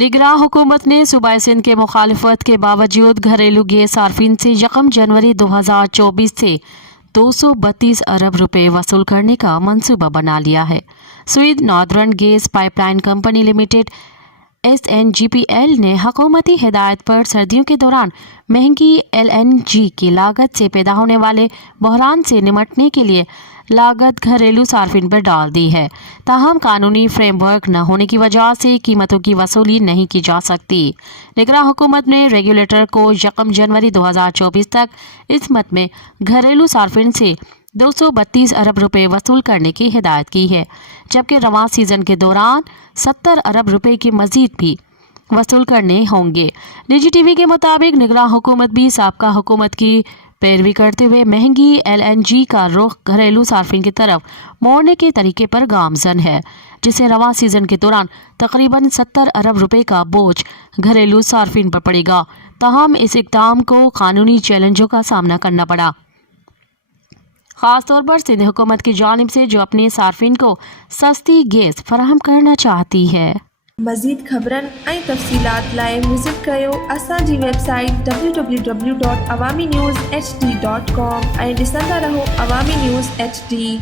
निगरां हुकूमत ने सूबाए सिंध के मुखालिफत के बावजूद घरेलू गैस सार्फिन से 1 जनवरी 2024 से 232 अरब रुपए वसूल करने का मंसूबा बना लिया है। Sui northern gas pipeline company limited SNGPL ने हुकूमती हिदायत पर सर्दियों के दौरान महंगी LNG की लागत से पैदा होने वाले बहरान से निपटने के लिए लागत घरेलू सार्फिन पर डाल दी है। ताहम कानूनी फ्रेमवर्क न होने की वजह से कीमतों की वसूली नहीं की जा सकती। निगरां हुकूमत ने रेगुलेटर को 1 जनवरी 2024 तक इस मद में घरेलू सार्फिन से 232 अरब रुपए वसूल करने की हिदायत की है, जबकि रवां सीजन के दौरान 70 अरब रुपए की मजीद भी वसूल करने होंगे। निजी टीवी के मुताबिक निगरां हुकूमत भी साबका हुकूमत की पैरवी करते हुए महंगी LNG का रुख घरेलू सार्फिन की तरफ मोड़ने के तरीके पर गामजन है, जिसे रवां सीजन के दौरान तकरीबन 70 अरब रुपए का बोझ घरेलू सार्फिन पर पड़ेगा। ताहम इस इक़दाम को कानूनी चैलेंजों का सामना करना पड़ा, खास तौर पर सिंध हुकूमत की जानिब से जो अपने सार्फिन को सस्ती गैस फराहम करना चाहती है। मज़ीद ख़बरनि ऐं तफ़सीलात लाइ विज़िट कयो असांजी वेबसाइट www.awamiNewsHD.com ऐं ॾिसंदा रहो अवामी न्यूज़ HD।